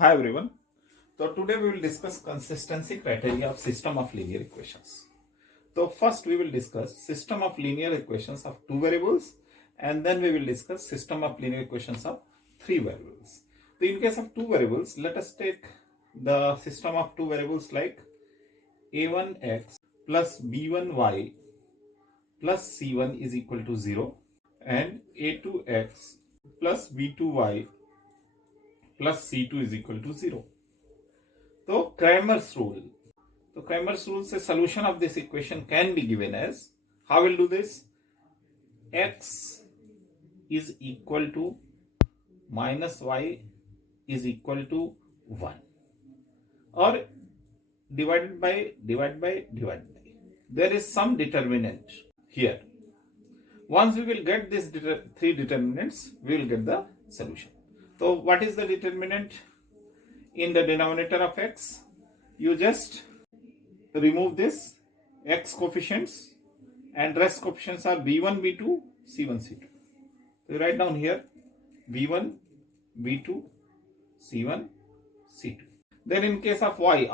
Hi everyone. So today we will discuss consistency criteria of system of linear equations. So first we will discuss system of linear equations of two variables and then we will discuss system of linear equations of three variables. So in case of two variables, let us take the system of two variables like a1x plus b1y plus c1 is equal to 0 and a2x plus b2y plus c2 is equal to 0. So Cramer's rule. So Cramer's rule says solution of this equation can be given as, how we'll do this? X is equal to minus y is equal to 1 or divided by. There is some determinant here. Once we will get these three determinants, we will get the solution. So what is the determinant? In the denominator of x, you just remove this x coefficients and rest coefficients are b1, b2, c1, c2. So you write down here b1, b2, c1, c2. Then in case of y,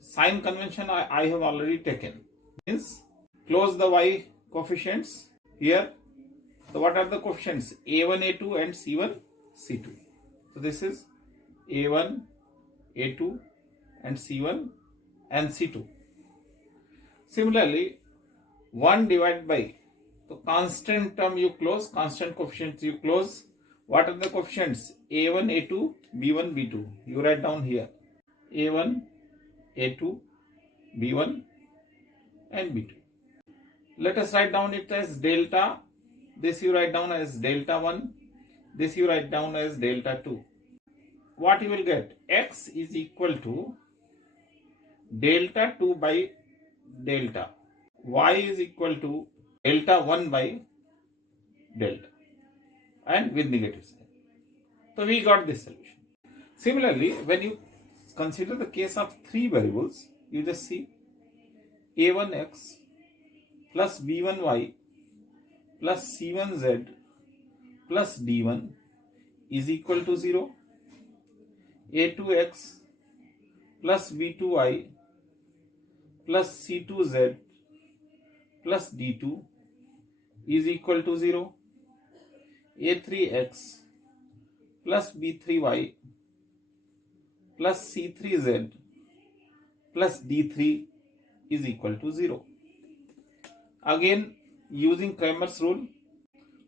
sign convention I have already taken. Means close the y coefficients here. So what are the coefficients? a1, a2 and c1, c2. So this is a1, a2 and c1 and c2. Similarly, 1 divided by, so constant term you close, constant coefficients you close. What are the coefficients? a1, a2, b1, b2. You write down here a1, a2, b1 and b2. Let us write down it as delta. This you write down as delta 1. This you write down as delta 2. What you will get? X is equal to delta 2 by delta. Y is equal to delta 1 by delta and with negative sign. So we got this solution. Similarly, when you consider the case of three variables, you just see a1x plus b1y plus c1z plus d1 is equal to 0. a2x plus b2y plus c2z plus d2 is equal to 0. a3x plus b3y plus c3z plus d3 is equal to 0. Again, using Cramer's rule,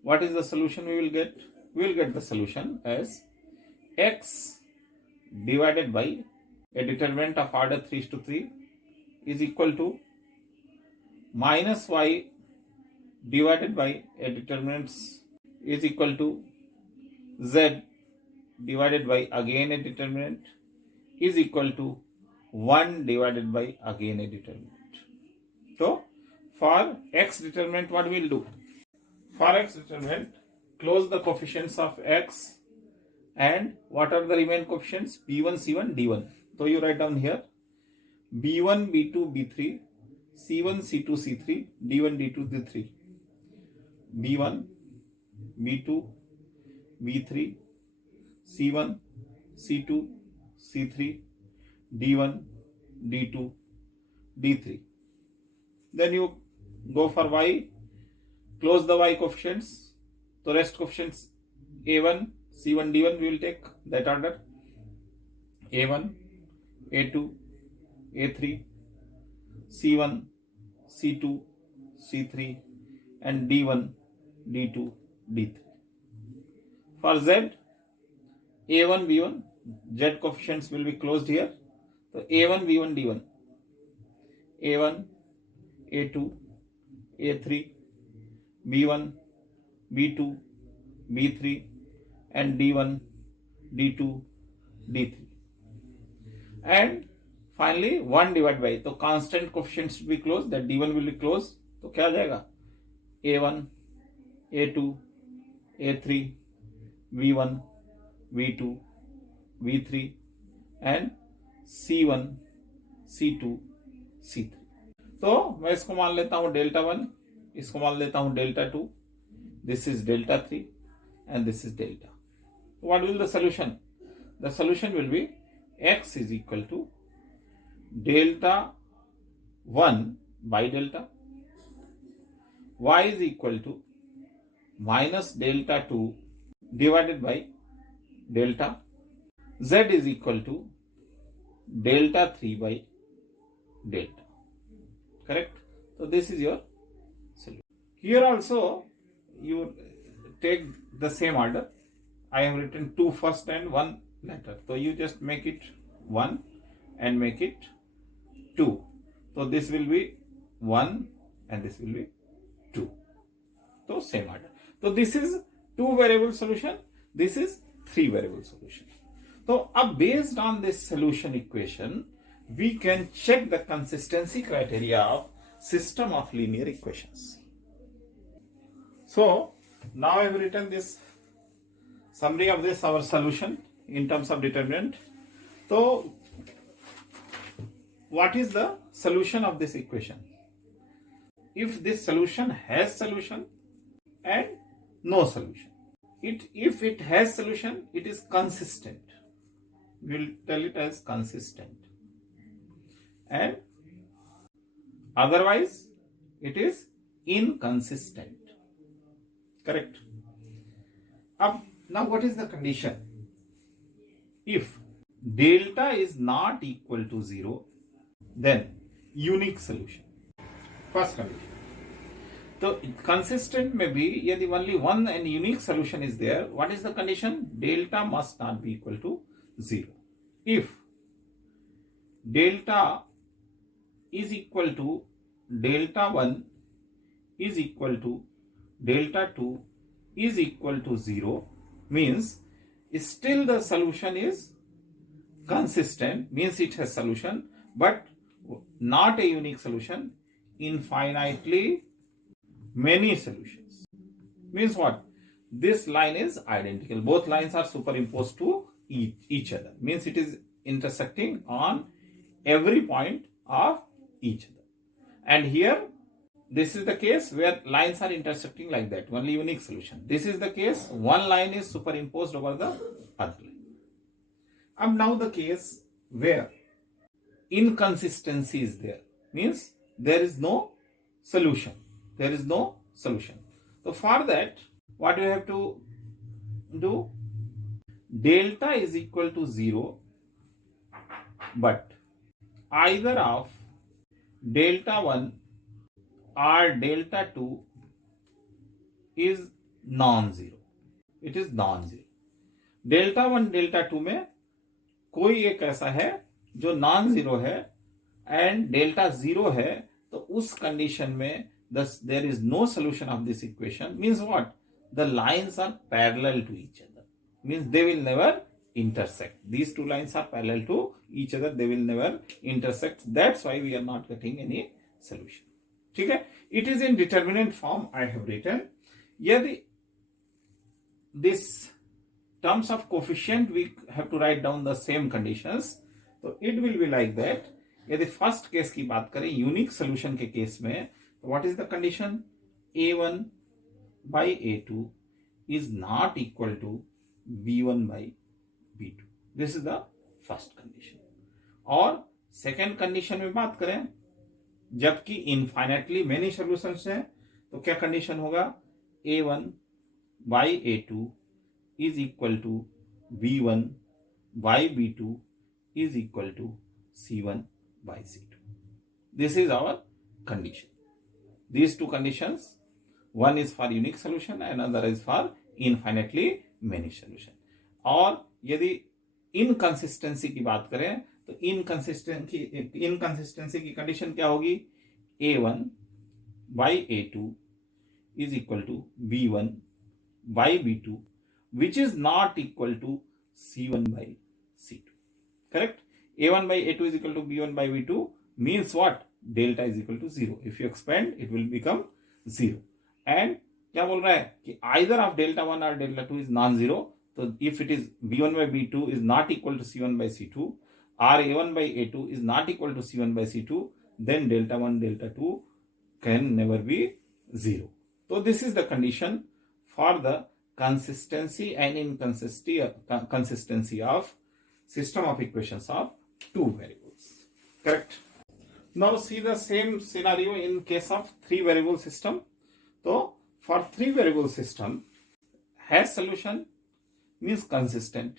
what is the solution we will get? We will get the solution as x divided by a determinant of order 3:3 is equal to minus y divided by a determinant is equal to z divided by again a determinant is equal to 1 divided by again a determinant. So for x determinant, what we will do? For x determinant, close the coefficients of x and what are the remaining coefficients? b1, c1, d1. So you write down here b1, b2, b3, c1, c2, c3, d1, d2, d3. b1, b2, b3, c1, c2, c3, d1, d2, d3. Then you go for y, close the y coefficients. The rest coefficients a1, c1, d1 we will take that order. a1, a2, a3, c1, c2, c3 and d1, d2, d3. For z, a1, b1, z coefficients will be closed here. So a1, b1, d1, a1, a2, a3, b1, b2, b3 and d1, d2, d3. And finally 1 divided by, so constant coefficients will be closed, that d1 will be closed. तो क्या जाएगा? a1, a2, a3, b1, b2, b3 and c1, c2, c3. तो मैं इसको मान लेता हूं delta 1, इसको मान लेता हूं delta 2, this is delta 3 and this is delta. What will the solution? The solution will be x is equal to delta 1 by delta, y is equal to minus delta 2 divided by delta, z is equal to delta 3 by delta. Correct? So this is your solution. Here also you take the same order. I have written 2 first and 1 later. So you just make it 1 and make it 2. So this will be 1 and this will be 2. So same order. So this is 2 variable solution. This is 3 variable solution. So based on this solution equation, we can check the consistency criteria of system of linear equations. So now I have written this summary of this our solution in terms of determinant. So what is the solution of this equation? If this solution has solution and no solution. If it has solution, it is consistent. We will tell it as consistent. And otherwise, it is inconsistent. Correct? Now what is the condition? If delta is not equal to 0, then unique solution. First condition. So consistent may be yadi only one and unique solution is there. What is the condition? Delta must not be equal to 0. If delta is equal to delta 1 is equal to delta 2 is equal to 0, means still the solution is consistent, means it has solution, but not a unique solution, infinitely many solutions. Means what? This line is identical. Both lines are superimposed to each other. Means it is intersecting on every point of each other. And here, this is the case where lines are intersecting like that. Only unique solution. This is the case. One line is superimposed over the other line. And now the case where inconsistency is there. Means there is no solution. There is no solution. So for that, what we have to do? Delta is equal to 0, but either of delta 1 or delta 2 is non-zero. It is non-zero. delta 1 delta 2 में कोई एक ऐसा है जो non-zero है and delta 0 है, तो उस condition में thus there is no solution of this equation. Means what? The lines are parallel to each other. Means they will never intersect. These two lines are parallel to each other. They will never intersect. That's why we are not getting any solution. Okay? It is in determinant form I have written. Yadi this terms of coefficient we have to write down the same conditions. So it will be like that. यदि first case की बात करें unique solution के case में, what is the condition? a1 by a2 is not equal to b1 by b2. This is the first condition. और second condition में बात करें, जबकि इनफाइनाइटली मेनी सॉल्यूशंस हैं, तो क्या कंडीशन होगा? a1 by a2 is equal to b1 by b2 is equal to c1 by c2. This is our condition. These two conditions, one is for unique solution and another is for infinitely many solution. और यदि inconsistency की बात करें तो inconsistency की condition क्या होगी? a1 by a2 is equal to b1 by b2 which is not equal to c1 by c2. Correct? a1 by a2 is equal to b1 by b2 means what? Delta is equal to 0. If you expand, it will become 0. And क्या बोल रहा है कि either of delta 1 or delta 2 is non-zero. So if it is b1 by b2 is not equal to c1 by c2 or a1 by a2 is not equal to c1 by c2, then delta 1 delta 2 can never be 0. So this is the condition for the consistency and inconsistency of system of equations of two variables. Correct? Now see the same scenario in case of three variable system. So for three variable system, has solution means consistent,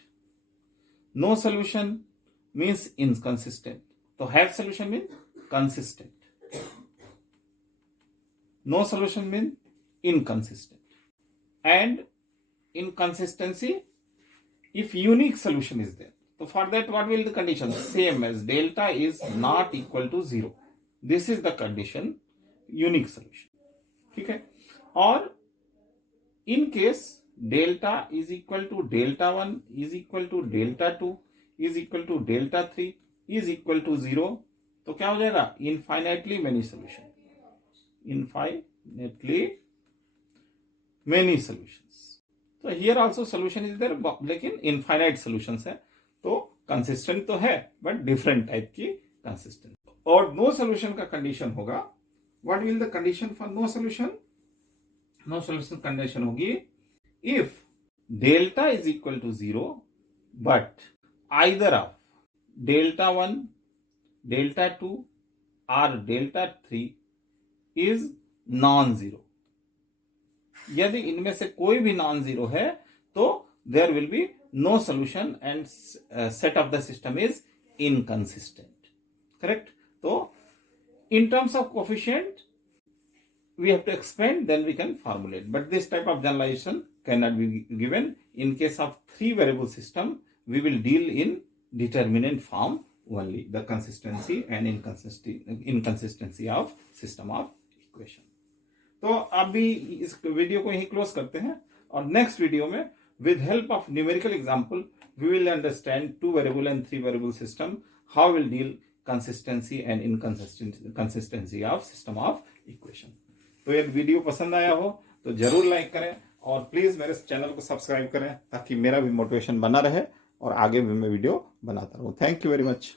no solution means inconsistent. So have solution means consistent, no solution means inconsistent, and inconsistency if unique solution is there. So for that, what will the condition? Same as delta is not equal to 0. This is the condition, unique solution. Okay? Or in case delta is equal to delta 1 is equal to delta 2 is equal to delta 3 is equal to 0, तो क्या हो जाएगा? Infinitely many solution. Infinitely many solutions. So here also solution is there, लेकिन infinite solutions है. तो consistent तो है but different type की कंसिस्टेंट. और नो सोल्यूशन का कंडीशन होगा, what will the condition for no solution? No solution condition होगी if delta is equal to 0 but either of delta 1, delta 2 और डेल्टा 3 इज नॉन जीरो. यदि इनमें से कोई भी नॉन जीरो है तो there will be no solution and set of the system is inconsistent. Correct? So in terms of coefficient we have to expand, then we can formulate, but this type of generalization cannot be given. In case of three variable system, we will deal in determinant form only, the consistency and inconsistency of system of equation. तो अभी इस video को यही close करते हैं और next video में with help of numerical example we will understand two variable and three variable system, how we'll deal consistency and inconsistency of system of equation. तो यदि वीडियो पसंद आया हो तो जरूर लाइक करें और प्लीज मेरे चैनल को सब्सक्राइब करें ताकि मेरा भी मोटिवेशन बना रहे और आगे भी मैं वीडियो बनाता रहूं. Thank you very much.